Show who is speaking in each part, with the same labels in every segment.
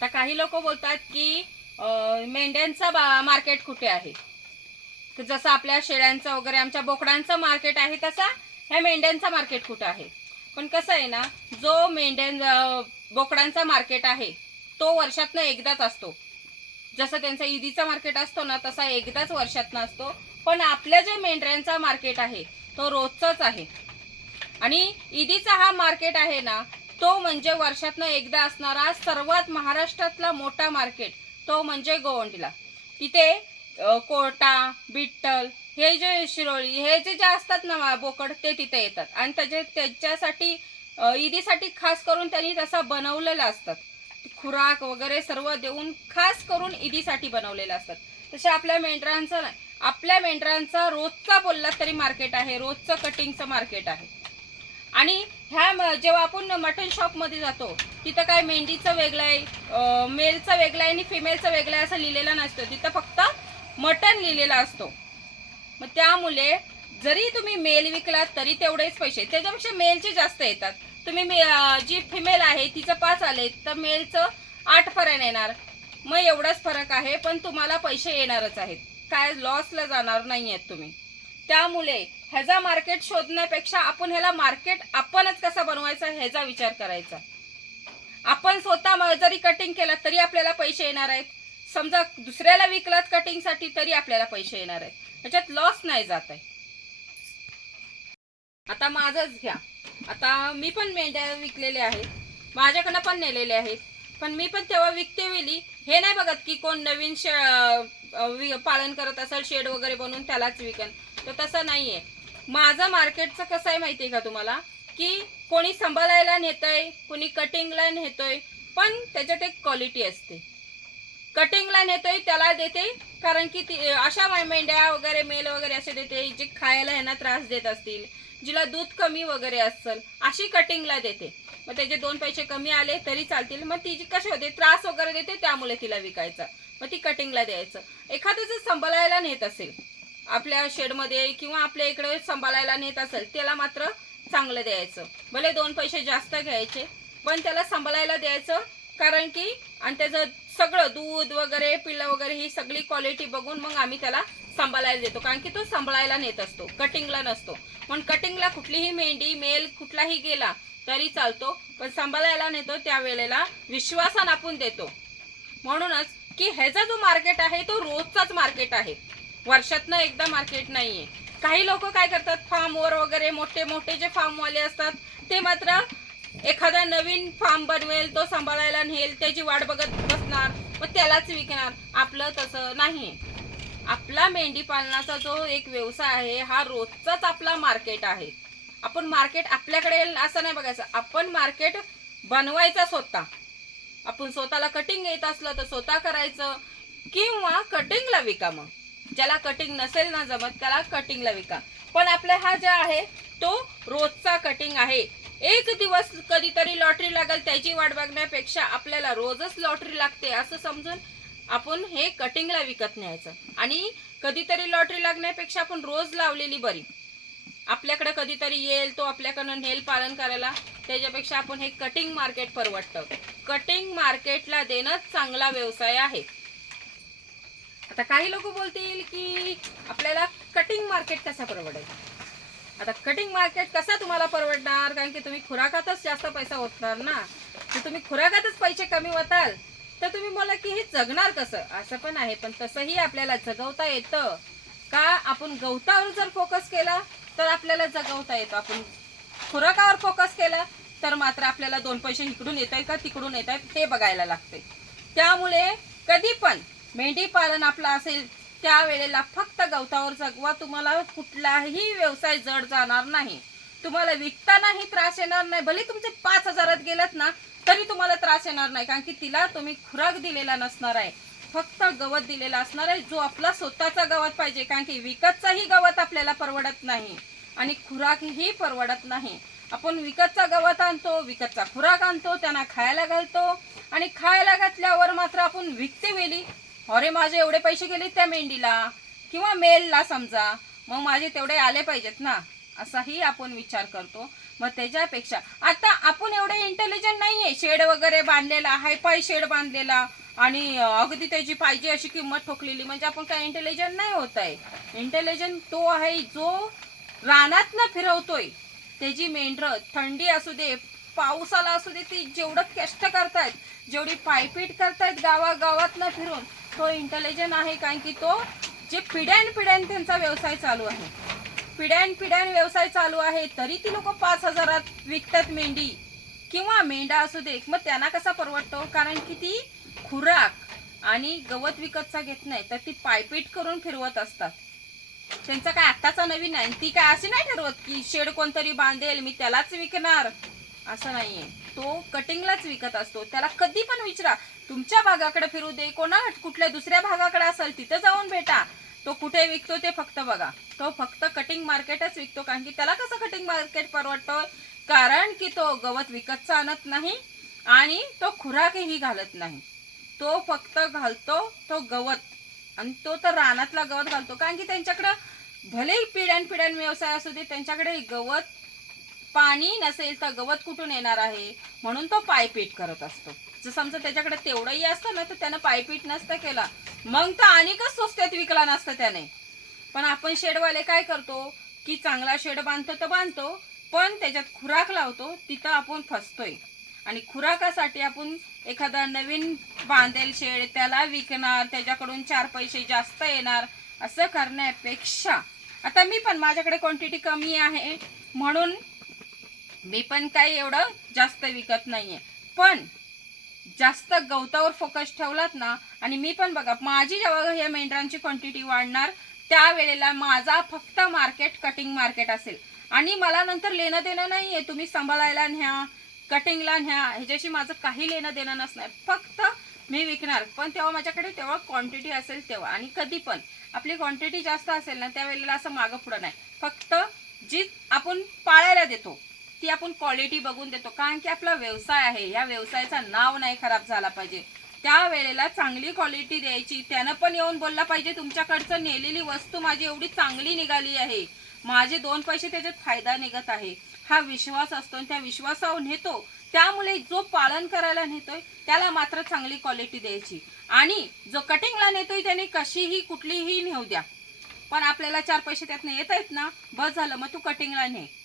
Speaker 1: आता काही लोक बोलतात की मेंढ्यांचा बा मार्केट कुठे आहे? तर जसं आपल्या शेळ्यांचं वगैरे आमच्या बोकडांचं मार्केट आहे तसा ह्या मेंढ्यांचं मार्केट कुठं आहे? पण कसं आहे ना जो मेंढ्यां बोकडांचा मार्केट आहे तो वर्षातनं एकदाच असतो. जसं त्यांचा ईदीचा मार्केट असतो ना तसा एकदाच वर्षातनं असतो. पण आपल्या जे मेंढ्यांचा मार्केट आहे तो रोजचाच आहे. आणि ईदीचा हा मार्केट आहे ना तो म्हणजे वर्षातनं एकदा असणारा सर्वात महाराष्ट्रातला मोठा मार्केट तो म्हणजे गोवंडीला. तिथे कोटा बिट्टल हे जे शिरोळी हे जे जे असतात ना बोकड ते तिथे येतात. आणि त्याचे त्याच्यासाठी ईदीसाठी खास करून त्यांनी तसा बनवलेला असतात. खुराक वगैरे सर्व देऊन खास करून ईदीसाठी बनवलेलं असतात. तसे आपल्या मेंढरांचं आपल्या मेंढरांचा रोजचा बोललात तरी मार्केट आहे रोजचं कटिंगचं मार्केट आहे. आणि ह्या म- जेव्हा आपण मटन शॉपमध्ये जातो तिथं काय मेंढीचं वेगळं आहे मेलचं वेगळं आहे आणि फिमेलचं वेगळं आहे असं लिहिलेलं नसतं. तिथं फक्त मटन लिहिलेलं असतो. मग त्यामुळे जरी तुम्ही मेल विकलात तरी तेवढेच पैसे. त्याच्यापेक्षा मेलचे जास्त येतात. तुम्ही मे- जी फिमेल आहे तिचं पाच आले तर मेलचं आठ पर्यंत येणार. मग एवढाच फरक आहे पण तुम्हाला पैसे येणारच आहेत. काय लॉसला जाणार नाही आहेत तुम्ही. त्यामुळे ह्याचा मार्केट शोधण्यापेक्षा आपण ह्याला मार्केट आपणच कसा बनवायचा ह्याचा विचार करायचा. आपण स्वतः जरी कटिंग केलं तरी आपल्याला पैसे येणार आहेत. समजा दुसऱ्याला विकलात कटिंगसाठी तरी आपल्याला पैसे येणार आहेत. ह्याच्यात लॉस नाही जात आहे. आता माझंच घ्या. आता मी पण मेंढ्या विकलेल्या आहेत. माझ्याकडनं पण नेलेले आहेत. पण मी पण तेव्हा विकते वेळी हे नाही बघत की कोण नवीन शे पालन करत असेल शेड वगैरे बनवून त्यालाच विकन. तर तसं नाहीये. माझं मार्केटचं कसं आहे माहिती आहे का तुम्हाला? की कोणी सांभाळायला नेतंय कोणी कटिंगला नेतोय पण त्याच्यात एक क्वालिटी असते. कटिंगला नेतोय त्याला देते कारण की ती अशा मेंढ्या वगैरे मेल वगैरे असे देते जे खायला यांना त्रास देत असतील जिला दूध कमी वगैरे असेल अशी कटिंगला देते. मग त्याचे दोन पैसे कमी आले तरी चालतील. मग ती जी कशी होते त्रास वगैरे देते त्यामुळे तिला विकायचा. मग ती कटिंगला द्यायचं. एखादं जर सांभाळायला नेत असेल आपल्या शेडमध्ये किंवा आपल्या इकडे सांभाळायला नेत असेल त्याला मात्र चांगलं द्यायचं. भले दोन पैसे जास्त घ्यायचे पण त्याला सांभाळायला द्यायचं कारण की आणि त्याचं सगळं दूध वगैरे पिल्लं वगैरे ही सगळी क्वालिटी बघून मग आम्ही त्याला सांभाळायला देतो. कारण की तो सांभाळायला नेत असतो कटिंगला नसतो. पण कटिंगला कुठलीही मेंढी मेल कुठलाही गेला तरी चालतो पण सांभाळायला नेतो त्यावेळेला विश्वासान विश्वासानं आपण देतो. म्हणूनच की ह्याचा जो मार्केट आहे तो रोजचाच मार्केट आहे. वर्षातनं एकदा मार्केट नाही आहे काही लोक काय करतात? फार्मवर वगैरे मोठे मोठे जे फार्मवाले असतात ते मात्र एखादा नवीन फार्म बनवेल तो सांभाळायला नेल त्याची वाट बघत बसणार मग त्यालाच विकणार. आपलं तसं नाही आपला मेंढी पालनाचा जो एक व्यवसाय आहे हा रोजचाच आपला मार्केट आहे. आपण मार्केट आपल्याकडे असं नाही बघायचं. आपण मार्केट बनवायचा स्वतः. आपण स्वतःला कटिंग येत असलं तर स्वतः करायचं किंवा कटिंगला विका मग. ज्याला कटिंग नसेल ना जमत त्याला कटिंगला विका. पण आपला हा जो आहे तो रोजचा कटिंग आहे. एक दिवस कधीतरी लॉटरी लागेल त्याची वाट बघण्यापेक्षा आपल्याला रोजच लॉटरी लागते असं समजून आपण हे कटिंगला विकत न्यायचं. आणि कधीतरी लॉटरी लागण्यापेक्षा आपण रोज लावलेली बरी. आपल्याकडे कधीतरी येईल तो आपल्याकडनं नेल पालन करायला. त्याच्यापेक्षा आपण हे कटिंग मार्केट परवडतं. कटिंग मार्केटला देणंच चांगला व्यवसाय आहे. आता काही लोक बोलतील की आपल्याला कटिंग मार्केट कसा परवडेल? आता कटिंग मार्केट कसा तुम्हाला परवडणार? कारण की तुम्ही खुराकातच जास्त पैसा ओतणार ना. तर तुम्ही खुराकातच पैसे कमी होताल तर तुम्ही बोला की हे जगणार कसं? असं पण आहे पण तसंही आपल्याला जगवता येतं. का आपण गवतावर जर फोकस केला तर आपल्याला जगवता येतं. आपण खुराकावर फोकस केला तर मात्र आपल्याला दोन पैसे इकडून येत आहेत का तिकडून येत आहेत ते बघायला लागते त्यामुळे कधी पण मेंढी पालन आपलं असेल त्या वेळेला फक्त गवतावर जगवा. तुम्हाला कुठलाही व्यवसाय जड जाणार नाही. तुम्हाला विकतानाही त्रास येणार नाही. भले तुमचे पाच हजारात गेलात ना तरी तुम्हाला त्रास येणार नाही. कारण की तिला तुम्ही खुराक दिलेला नसणार आहे. फक्त गवत दिलेला असणार आहे जो आपला स्वतःचा गवत पाहिजे. कारण की विकतचाही गवत आपल्याला परवडत नाही. आणि खुराकही परवडत नाही. आपण विकतचा गवत आणतो विकतचा खुराक आणतो त्यांना खायला घालतो. आणि खायला घातल्यावर मात्र आपण विकते वेळी अरे माझे एवढे पैसे गेले त्या मेंढीला. किंवा मेलला समजा. मग माझे तेवढे आले पाहिजेत ना. असाही आपण विचार करतो. मग त्याच्यापेक्षा. आता आपण एवढे इंटेलिजंट आहे शेड वगैरे बांधलेला हायफाय शेड बांधलेला. आणि अगदी त्याची पाहिजे अशी किंमत ठोकलेली. म्हणजे आपण काय इंटेलिजंट नाही होत आहे. इंटेलिजंट तो आहे जो रानातनं फिरवतोय. त्याची मेंढरं थंडी असू दे पावसाला असू दे ती जेवढं कष्ट करतायत जेवढी पायपीट करतायत गावागावातनं फिरून तो इंटेलिजंट आहे कारण की तो जे पिढ्यान पिढ्यान त्यांचा व्यवसाय चालू आहे. पिढ्यान पिढ्यान व्यवसाय चालू आहे तरी ती लोक पाच हजारात विकतात मेंढी. किंवा मेंढा असू दे मग त्यांना कसा परवडतो? कारण की ती खुराक आणि गवत विकतचा घेत नाही तर ती पायपीट करून फिरवत असतात. त्यांचा काय आत्ताचा नवीन आहे? ती काय असे नाही ठरवत की शेड कोणतरी बांधेल मी त्यालाच विकणार. असं नाही आहे तो कटिंगलाच विकत असतो. त्याला कधी पण विचारा तुमच्या भागाकडे फिरू दे कोणा कुठल्या दुसऱ्या भागाकडे असेल तिथं जाऊन भेटा. तो कुठे विकतो ते फक्त बघा. तो फक्त कटिंग मार्केटच विकतो कारण की त्याला कसं कटिंग मार्केट परवडतो? कारण की तो गवत विकतचा आणत नाही आणि तो खुराकही घालत नाही. तो फक्त घालतो तो गवत आणि तो तर रानातला गवत घालतो. कारण की त्यांच्याकडं भले पिढ्यान पिढ्यान व्यवसाय असू दे त्यांच्याकडे गवत पाणी नसेल तर गवत कुठून येणार आहे? म्हणून तो पायपीट करत असतो. जर समजा त्याच्याकडे तेवढंही असतं ना तर त्यानं पायपीट नसतं केला. मग तर अनेकच स्वस्त्यात विकला नसतं त्याने. पण आपण शेडवाले काय करतो? की चांगला शेड बांधतो तर बांधतो पण त्याच्यात खुराक लावतो तिथं आपण फसतोय. आणि खुराकासाठी आपण एखादा नवीन बांधेल शेड त्याला विकणार त्याच्याकडून चार पैसे जास्त येणार असं करण्यापेक्षा. आता मी पण माझ्याकडे क्वांटिटी कमी आहे म्हणून मी पण काही एवढं जास्त विकत नाहीये. पण जास्त गवतावर फोकस ठेवलात ना आणि मी पण बघा माझी जेव्हा या मेंढरांची क्वांटिटी वाढणार त्यावेळेला माझा फक्त मार्केट कटिंग मार्केट असेल. आणि मला नंतर लेणं देणं नाही आहे तुम्ही सांभाळायला न्या कटिंगला न्या ह्याच्याशी माझं काही लेणं देणं नसणार. फक्त मी विकणार. पण तेव्हा माझ्याकडे तेव्हा क्वांटिटी असेल तेव्हा. आणि कधी पण आपली क्वांटिटी जास्त असेल ना त्यावेळेला असं मागं पुढं नाही. फक्त जी आपण पाळायला देतो ती आपण क्वालिटी बघून देतो. कारण की आपला व्यवसाय आहे. या व्यवसायाचं नाव नाही खराब झाला पाहिजे. त्या वेळेला चांगली क्वालिटी द्यायची. त्यानं पण येऊन बोलला पाहिजे तुमच्याकडचं नेलेली वस्तू माझी एवढी चांगली निघाली आहे. माझे दोन पैसे त्याच्यात फायदा निघत आहे. हा विश्वास असतो आणि त्या विश्वासावर नेतो. त्यामुळे जो पालन करायला नेतोय त्याला मात्र चांगली क्वालिटी द्यायची. आणि जो कटिंगला नेतोय त्याने कशीही कुठलीही नेऊ द्या. पण आपल्याला चार पैसे त्यातनं येत आहेत ना? बस झालं मग तू कटिंगला ने.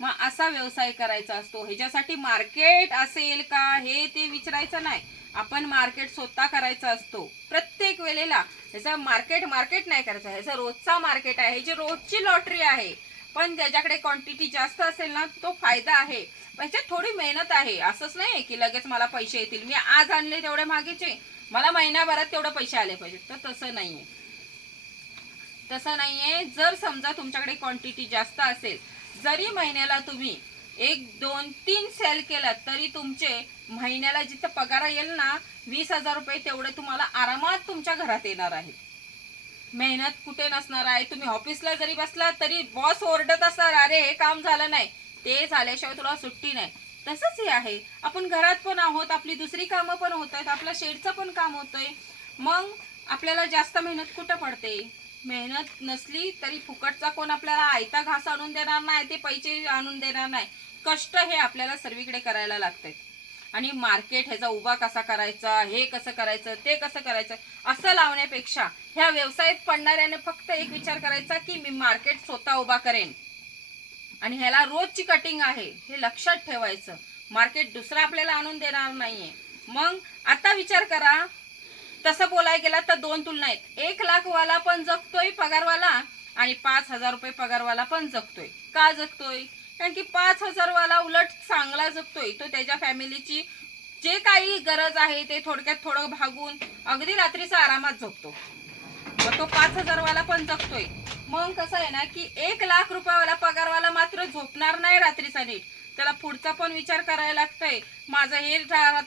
Speaker 1: मग असा व्यवसाय करायचा असतो. ह्याच्यासाठी मार्केट असेल का हे ते विचारायचं नाही. आपण मार्केट स्वतः करायचा असतो. प्रत्येक वेळेला ह्याचा मार्केट मार्केट नाही करायचं. ह्याचा रोजचा मार्केट आहे. ह्याची रोजची लॉटरी आहे. पण ज्याच्याकडे क्वांटिटी जास्त असेल ना तो फायदा आहे. पण ह्याच्यात थोडी मेहनत आहे. असंच नाही की लगेच मला पैसे येतील. मी आज आणले तेवढे मागेचे. मला महिन्याभरात तेवढे पैसे आले पाहिजेत. तर तसं नाहीये. तसं नाहीये. जर समजा तुमच्याकडे क्वांटिटी जास्त असेल जरी महिन्याला तुम्ही एक दोन तीन सेल केलात तरी तुमचे महिन्याला जिथं पगार येईल ना वीस हजार रुपये तेवढे तुम्हाला आरामात तुमच्या घरात येणार आहे. मेहनत कुठे नसणार आहे? तुम्ही ऑफिसला जरी बसला तरी बॉस ओरडत असणार अरे हे काम झालं नाही. ते झाल्याशिवाय तुला सुट्टी नाही. तसंच हे आहे. आपण घरात पण आहोत आपली दुसरी कामं पण होत आहेत आपलं शेडचं पण काम होतंय. मग आपल्याला जास्त मेहनत कुठं पडते? मेहनत नसली तरी फुकटचा कोण आपल्याला आयता घास आणून देणार नाही ते पैसे आणून देणार नाही. कष्ट हे आपल्याला सर्वीकडे करायला लागतात. आणि मार्केट ह्याचा उभा कसा करायचा हे कसं करायचं ते कसं करायचं असं लावण्यापेक्षा ह्या व्यवसायात पडणाऱ्याने फक्त एक विचार करायचा की मी मार्केट स्वतः उभा करेन. आणि ह्याला रोजची कटिंग आहे हे लक्षात ठेवायचं. मार्केट दुसरं आपल्याला आणून देणार नाहीये. मग आता विचार करा तसं बोलायला गेला तर दोन तुलना आहेत. एक लाखवाला पण जगतोय पगारवाला आणि पाच हजार रुपये पगारवाला पण जगतोय. का जगतोय? कारण की पाच हजारवाला उलट चांगला जगतोय. तो त्याच्या फॅमिलीची जे काही गरज आहे ते थोडक्यात थोडं भागून अगदी रात्रीचा आरामात झोपतो मग तो पाच हजारवाला पण जगतोय. मग कसं आहे ना की एक लाख रुपयावाला पगारवाला मात्र झोपणार नाही रात्रीचा नीट. त्याला पुढचा पण विचार करायला लागतोय. माझं हे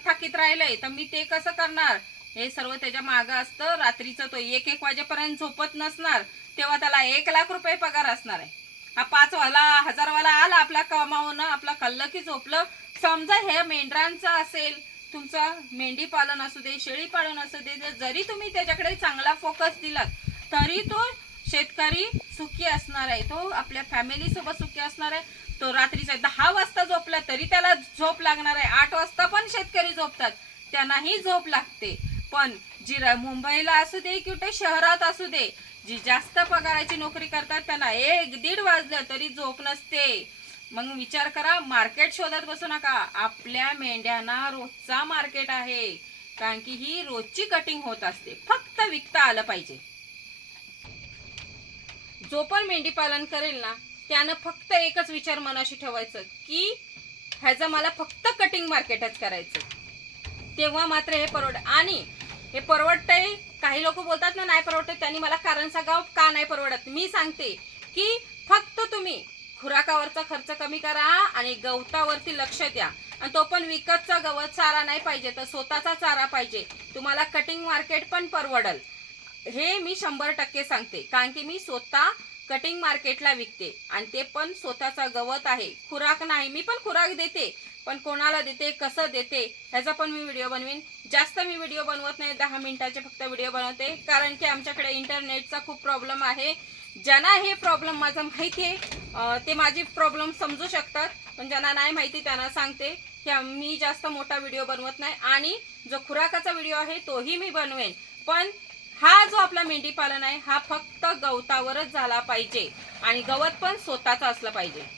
Speaker 1: थकीत राहिलंय तर मी ते कसं करणार? हे सर्व त्याच्या मागं असतं. रात्रीचं तो एक एक वाजेपर्यंत झोपत नसणार. तेव्हा त्याला एक लाख रुपये पगार असणार आहे. हा पाचवाला हजारवाला आला आपला कमावणं आपलं खाल्लं की झोपलं. समजा हे मेंढरांचं असेल तुमचं मेंढी पालन असू दे शेळी पालन असू दे जर- जरी तुम्ही त्याच्याकडे चांगला फोकस दिलात तरी तो शेतकरी सुखी असणार आहे. तो आपल्या फॅमिली सोबत सुखी असणार आहे. तो रात्रीचा दहा वाजता झोपला तरी त्याला झोप लागणार आहे. आठ वाजता पण शेतकरी झोपतात. त्यांनाही झोप लागते. पण जी मुंबईला असू दे कुठे शहरात असू दे जी जास्त पगाराची नोकरी करतात त्यांना एक दीड वाजलं तरी झोप नसते. मग विचार करा मार्केट शोधत बसू नका. आपल्या मेंढ्यांना रोजचा मार्केट आहे. कारण की ही रोजची कटिंग होत असते. फक्त विकता आलं पाहिजे. जो पण मेंढी पालन करेल ना त्यानं फक्त एकच विचार मनाशी ठेवायचं की ह्याचं मला फक्त कटिंग मार्केटच करायचं तेव्हा मात्र हे परवड आणि हे परवडतंय? काही लोक बोलतात ना नाही परवडत. त्यांनी मला कारण सांगावं का नाही परवडत? मी सांगते की फक्त तुम्ही खुराकावरचा खर्च कमी करा आणि गवतावरती लक्ष द्या. आणि तो पण विकतचा गवत चारा नाही पाहिजे तर स्वतःचा चारा पाहिजे. तुम्हाला कटिंग मार्केट पण परवडल. हे मी शंभर टक्के सांगते. कारण की मी स्वतः कटिंग मार्केटला विकते. आणि ते पण स्वतःचा गवत आहे. खुराक नाही. मी पण खुराक देते. पण कोणाला देते कसं देते ह्याचा पण मी व्हिडिओ बनवीन. जास्त मी व्हिडिओ बनवत नाही दहा मिनिटाचे फक्त व्हिडिओ बनवते. कारण की आमच्याकडे इंटरनेटचा खूप प्रॉब्लेम आहे. ज्यांना हे प्रॉब्लेम माझं माहिती आहे ते माझी प्रॉब्लेम समजू शकतात. पण ज्यांना नाही माहिती त्यांना सांगते की मी जास्त मोठा व्हिडिओ बनवत नाही. आणि जो खुराकाचा व्हिडिओ आहे तोही मी बनवेन. पण हा जो आपला मेंढीपालन आहे हा फक्त गवतावरच झाला पाहिजे. आणि गवत पण स्वतःचा असलं पाहिजे.